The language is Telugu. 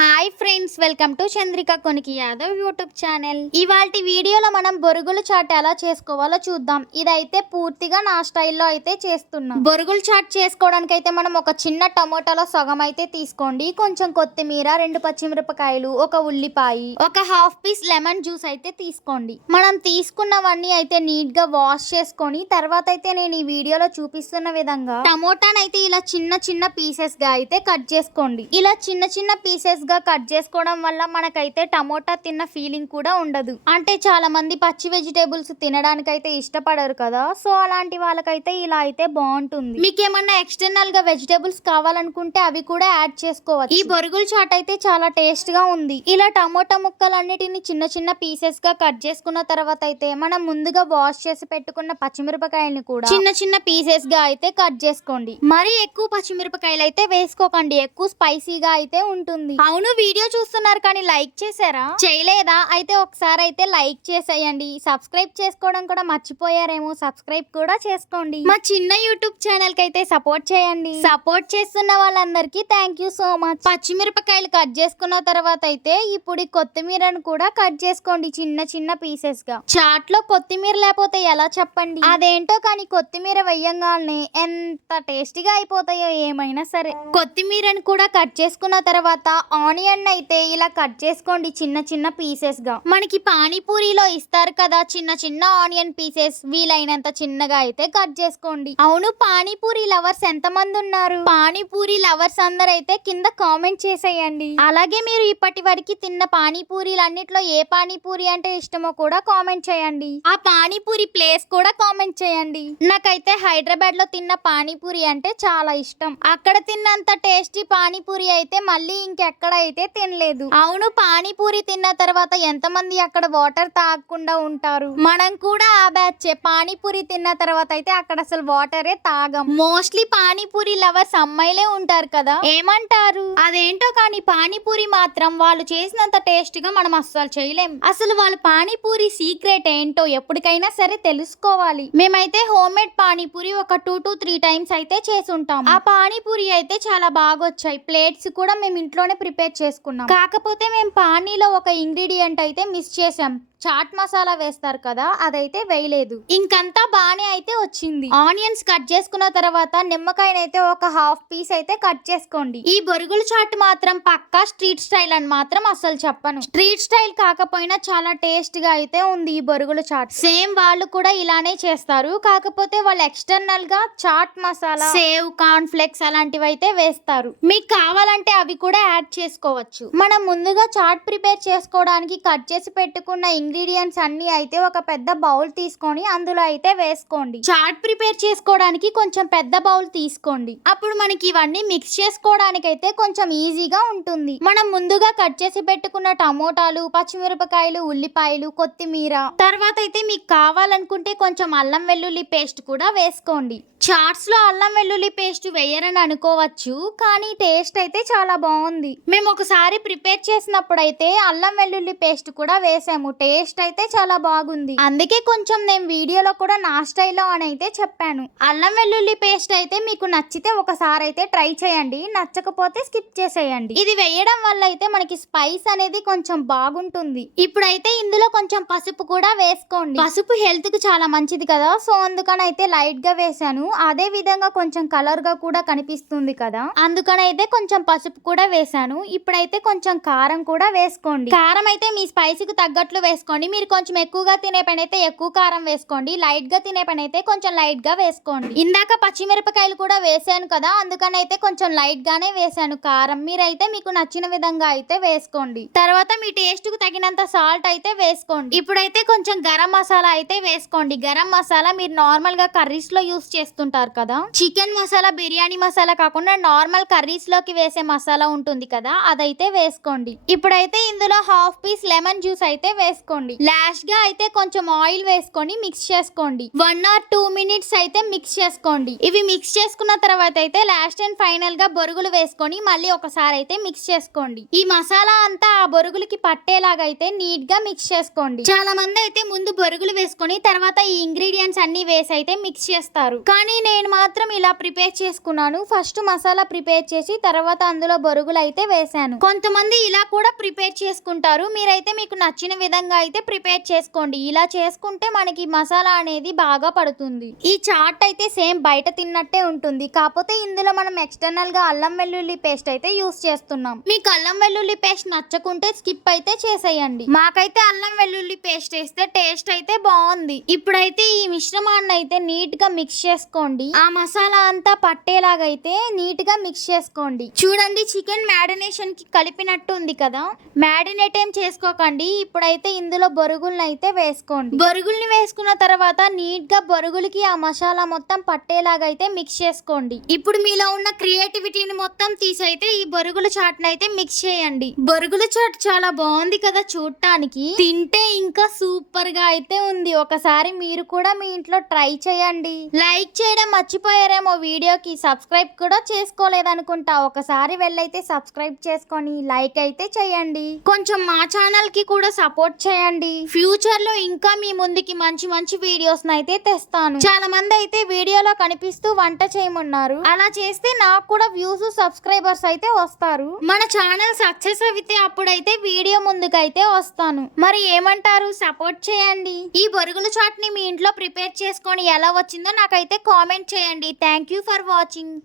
Hi friends, welcome to Chandrika Koniki Yadav YouTube channel. ఇవాల్టి వీడియోలో మనం బొరుగులు చాట్ ఎలా చేసుకోవాలో చూద్దాం. ఇదైతే పూర్తిగా నా స్టైల్లో అయితే చేస్తున్నాం. బొరుగులు చాట్ చేసుకోవడానికి అయితే మనం ఒక చిన్న టమోటాలో సగం అయితే తీసుకోండి, కొంచెం కొత్తిమీర, 2 పచ్చిమిరపకాయలు, ఒక ఉల్లిపాయ, ఒక హాఫ్ పీస్ లెమన్ జ్యూస్ అయితే తీసుకోండి. మనం తీసుకున్నవన్నీ అయితే నీట్ గా వాష్ చేసుకొని తర్వాత అయితే నేను ఈ వీడియోలో చూపిస్తున్న విధంగా టమోటానైతే ఇలా చిన్న చిన్న పీసెస్ గా అయితే కట్ చేసుకోండి. ఇలా చిన్న చిన్న పీసెస్ గా కట్ చేసుకోవడం వల్ల మనకైతే టమోటా తిన్న ఫీలింగ్ కూడా ఉండదు. అంటే చాలా మంది పచ్చి వెజిటేబుల్స్ తినడానికి అయితే ఇష్టపడరు కదా, సో అలాంటి వాళ్ళకైతే ఇలా అయితే బాగుంటుంది. మీకు ఏమన్నా ఎక్స్టర్నల్ గా వెజిటేబుల్స్ కావాలనుకుంటే అవి కూడా యాడ్ చేసుకోవచ్చు. ఈ బొరుగుల చాట్ అయితే చాలా టేస్ట్ గా ఉంది. ఇలా టమోటా ముక్కలన్నిటిని చిన్న చిన్న పీసెస్ గా కట్ చేసుకున్న తర్వాత అయితే మనం ముందుగా వాష్ చేసి పెట్టుకున్న పచ్చిమిరపకాయలను కూడా చిన్న చిన్న పీసెస్ గా అయితే కట్ చేసుకోండి. మరీ ఎక్కువ పచ్చిమిరపకాయలు అయితే వేసుకోకండి, ఎక్కువ స్పైసీగా అయితే ఉంటుంది. అవును, వీడియో చూస్తున్నారు కానీ లైక్ చేశారా? చేయలేదా? అయితే ఒకసారి అయితే లైక్ చేసేయండి. సబ్స్క్రైబ్ చేసుకోవడం కూడా మర్చిపోయారేమో, సబ్స్క్రైబ్ కూడా చేసుకోండి. మా చిన్న యూట్యూబ్ ఛానల్ కి అయితే సపోర్ట్ చేయండి. సపోర్ట్ చేస్తున్న వాళ్ళందరికీ థ్యాంక్ యూ సో మచ్. పచ్చిమిరపకాయలు కట్ చేసుకున్న తర్వాత అయితే ఇప్పుడు కొత్తిమీరను కూడా కట్ చేసుకోండి చిన్న చిన్న పీసెస్ గా. చాట్ లో కొత్తిమీర లేకపోతే ఎలా చెప్పండి? అదేంటో కానీ కొత్తిమీర వేయంగానే ఎంత టేస్టీగా అయిపోతాయో ఏమైనా సరే. కొత్తిమీరను కూడా కట్ చేసుకున్న తర్వాత ఆనియన్ అయితే ఇలా కట్ చేసుకోండి చిన్న చిన్న పీసెస్ గా. మనకి పానీపూరిలో ఇస్తారు కదా చిన్న చిన్న ఆనియన్ పీసెస్, వీలైనంత చిన్నగా అయితే కట్ చేసుకోండి. అవును, పానీపూరి లవర్స్ ఎంత మంది ఉన్నారు? పానీపూరి లవర్స్ అందరూ అయితే కింద కామెంట్ చేసేయండి. అలాగే మీరు ఇప్పటి వరకు తిన్న పానీపూరీలన్నిట్లో ఏ పానీపూరి అంటే ఇష్టమో కూడా కామెంట్ చేయండి. ఆ పానీపూరి ప్లేస్ కూడా కామెంట్ చేయండి. నాకైతే హైదరాబాద్ లో తిన్న పానీపూరి అంటే చాలా ఇష్టం. అక్కడ తిన్నంత టేస్టీ పానీపూరి అయితే మళ్ళీ ఇంకెక్కడ అయితే తినలేదు. అవును, పానీపూరి తిన్న తర్వాత ఎంతమంది అక్కడ వాటర్ తాగకుండా ఉంటారు? మనం కూడా ఆ బ్యాచ్. పానీపూరి తిన్న తర్వాత అయితే అక్కడ అసలు వాటరే తాగం. మోస్ట్లీ పానీపూరి లవర్స్ అమ్మాయిలే ఉంటారు కదా, ఏమంటారు? అదేంటో కానీ పానీపూరి మాత్రం వాళ్ళు చేసినంత టేస్ట్ గా మనం అస్సలు చేయలేం. అసలు వాళ్ళ పానీపూరి సీక్రెట్ ఏంటో ఎప్పటికైనా సరే తెలుసుకోవాలి. మేమైతే హోమ్ మేడ్ పానీపూరి ఒక 2 to 3 టైమ్స్ అయితే చేసి ఉంటాం. ఆ పానీపూరి అయితే చాలా బాగా వచ్చాయి. ప్లేట్స్ కూడా మేము ఇంట్లోనే ప్రిపేర్ చేసుకున్నాం. కాకపోతే మేము పానీలో ఒక ఇంగ్రీడియంట్ అయితే మిస్ చేసాం. చాట్ మసాలా వేస్తారు కదా, అదైతే వేయలేదు. ఇంకంతా బానే అయితే వచ్చింది. ఆనియన్స్ కట్ చేసుకున్న తర్వాత నిమ్మకాయనైతే ఒక హాఫ్ పీస్ అయితే కట్ చేసుకోండి. ఈ బొరుగుల చాట్ మాత్రం పక్కా స్ట్రీట్ స్టైల్ అని మాత్రం అసలు చెప్పను. స్ట్రీట్ స్టైల్ కాకపోయినా చాలా టేస్ట్ గా అయితే ఉంది ఈ బొరుగుల చాట్. సేమ్ వాళ్ళు కూడా ఇలానే చేస్తారు, కాకపోతే వాళ్ళు ఎక్స్టర్నల్ గా చాట్ మసాలా, సేవ్, కార్న్ ఫ్లెక్స్ అలాంటివి అయితే వేస్తారు. మీకు కావాలంటే అవి కూడా యాడ్ చేసుకోవచ్చు. మనం ముందుగా చాట్ ప్రిపేర్ చేసుకోవడానికి కట్ చేసి పెట్టుకున్న ఇంగ్రీడియంట్స్ అన్ని అయితే ఒక పెద్ద బౌల్ తీసుకొని అందులో అయితే వేసుకోండి. చాట్ ప్రిపేర్ చేసుకోవడానికి కొంచెం పెద్ద బౌల్ తీసుకోండి. అప్పుడు మనకి ఇవన్నీ మిక్స్ చేసుకోవడానికి అయితే కొంచెం ఈజీగా ఉంటుంది. మనం ముందుగా కట్ చేసి పెట్టుకున్న టమోటాలు, పచ్చిమిరపకాయలు, ఉల్లిపాయలు, కొత్తిమీర, తర్వాత అయితే మీకు కావాలనుకుంటే కొంచెం అల్లం వెల్లుల్లి పేస్ట్ కూడా వేసుకోండి. చాట్స్ లో అల్లం వెల్లుల్లి పేస్ట్ వేయరని అనుకోవచ్చు, కానీ టేస్ట్ అయితే చాలా బాగుంది. మేము ఒకసారి ప్రిపేర్ చేసినప్పుడు అయితే అల్లం వెల్లుల్లి పేస్ట్ కూడా వేసాము. టేస్ట్ అయితే చాలా బాగుంది. అందుకే కొంచెం నేను వీడియోలో కూడా నా స్టైల్లో అని అయితే చెప్పాను. అల్లం వెల్లుల్లి పేస్ట్ అయితే మీకు నచ్చితే ఒకసారి అయితే ట్రై చేయండి, నచ్చకపోతే స్కిప్ చేసేయండి. ఇది వేయడం వల్ల అయితే మనకి స్పైస్ అనేది కొంచెం బాగుంటుంది. ఇప్పుడైతే ఇందులో కొంచెం పసుపు కూడా వేసుకోండి. పసుపు హెల్త్ కి చాలా మంచిది కదా, సో అందుకని అయితే లైట్ గా వేసాను. అదే విధంగా కొంచెం కలర్ గా కూడా కనిపిస్తుంది కదా, అందుకని అయితే కొంచెం పసుపు కూడా వేసాను. ఇప్పుడైతే కొంచెం కారం కూడా వేసుకోండి. కారం అయితే మీ స్పైసీకి తగ్గట్లు వేసుకోండి. మీరు కొంచెం ఎక్కువగా తినే పని అయితే ఎక్కువ కారం వేసుకోండి, లైట్ గా తినే పని అయితే కొంచెం లైట్ గా వేసుకోండి. ఇందాక పచ్చిమిరపకాయలు కూడా వేసాను కదా, అందుకని అయితే కొంచెం లైట్ గానే వేసాను కారం. మీరైతే మీకు నచ్చిన విధంగా అయితే వేసుకోండి. తర్వాత మీ టేస్ట్ కు తగినంత సాల్ట్ అయితే వేసుకోండి. ఇప్పుడైతే కొంచెం గరం మసాలా అయితే వేసుకోండి. గరం మసాలా మీరు నార్మల్ గా కర్రీస్ లో యూస్ చేస్తుంటారు కదా, చికెన్ మసాలా, బిర్యానీ మసాలా కాకుండా నార్మల్ కర్రీస్ లోకి వేసే మసాలా ఉంటుంది కదా, అదైతే వేసుకోండి. ఇప్పుడైతే ఇందులో హాఫ్ పీస్ లెమన్ జ్యూస్ అయితే వేసుకోండి. చేసుకోండి. లాస్ట్ గా అయితే కొంచెం ఆయిల్ వేసుకొని మిక్స్ చేసుకోండి. 1 or 2 minutes అయితే మిక్స్ చేసుకోండి. ఇవి మిక్స్ చేసుకున్న తర్వాత అయితే లాస్ట్ అండ్ ఫైనల్ గా బొరుగులు వేసుకొని మళ్ళీ ఒకసారి అయితే మిక్స్ చేసుకోండి. ఈ మసాలా అంతా ఆ బొరుగులకి పట్టేలాగా అయితే నీట్ గా మిక్స్ చేసుకోండి. చాలా మంది అయితే ముందు బొరుగులు వేసుకొని తర్వాత ఈ ఇంగ్రీడియంట్స్ అన్ని వేసి అయితే మిక్స్ చేస్తారు. కానీ నేను మాత్రం ఇలా ప్రిపేర్ చేసుకున్నాను. ఫస్ట్ మసాలా ప్రిపేర్ చేసి తర్వాత అందులో బొరుగులు అయితే వేసాను. కొంతమంది ఇలా కూడా ప్రిపేర్ చేసుకుంటారు. మీరైతే మీకు నచ్చిన విధంగా అయితే ప్రిపేర్ చేసుకోండి. ఇలా చేసుకుంటే మనకి మసాలా అనేది బాగా పడుతుంది. ఈ చాట్ అయితే సేమ్ బయట తిన్నట్టే ఉంటుంది. కాకపోతే ఇందులో మనం ఎక్స్టర్నల్ గా అల్లం వెల్లుల్లి పేస్ట్ అయితే యూస్ చేస్తున్నాం. మీకు అల్లం వెల్లుల్లి పేస్ట్ నచ్చకుంటే స్కిప్ అయితే చేసేయండి. మాకైతే అల్లం వెల్లుల్లి పేస్ట్ వేస్తే టేస్ట్ అయితే బాగుంది. ఇప్పుడైతే ఈ మిశ్రమాన్ని అయితే నీట్ గా మిక్స్ చేసుకోండి. ఆ మసాలా అంతా పట్టేలాగా అయితే నీట్ గా మిక్స్ చేసుకోండి. చూడండి, చికెన్ మ్యారినేషన్ కి కలిపినట్టు ఉంది కదా. మ్యారినేట్ ఏం చేసుకోకండి. ఇప్పుడైతే ఇందులో బొరుగుల్ని అయితే వేసుకోండి. బొరుగుల్ని వేసుకున్న తర్వాత నీట్ గా బొరుగులకి ఆ మసాలా మొత్తం పట్టేలాగా అయితే మిక్స్ చేసుకోండి. ఇప్పుడు మీలో ఉన్న క్రియేటివిటీని మొత్తం తీసైతే ఈ బొరుగుల చాట్ అయితే మిక్స్ చేయండి. బొరుగుల చాట్ చాలా బాగుంది కదా చూడటానికి. తింటే ఇంకా సూపర్ గా అయితే ఉంది. ఒకసారి మీరు కూడా మీ ఇంట్లో ట్రై చేయండి. లైక్ చేయడం మర్చిపోయారేమో వీడియోకి. సబ్స్క్రైబ్ కూడా చేసుకోలేదనుకుంటా. ఒకసారి వెళ్ళైతే సబ్స్క్రైబ్ చేసుకొని లైక్ అయితే చేయండి. కొంచెం మా ఛానల్ కి కూడా సపోర్ట్ చేయండి. ఫ్యూచర్ లో ఇంకా మీ ముందుకి మంచి మంచి వీడియోస్ అయితే తెస్తాను. చాలా మంది అయితే వీడియోలో కనిపిస్తూ వంట చేయమన్నారు. అలా చేస్తే నాకు కూడా వ్యూస్ సబ్స్క్రైబర్స్ అయితే వస్తారు. మన ఛానల్ సక్సెస్ అయితే అప్పుడైతే వీడియో ముందుకైతే వస్తాను. మరి ఏమంటారు? సపోర్ట్ చేయండి. ఈ బొరుగుల చాట్ ని మీ ఇంట్లో ప్రిపేర్ చేసుకొని ఎలా వచ్చిందో నాకైతే కామెంట్ చేయండి. Thank you for watching.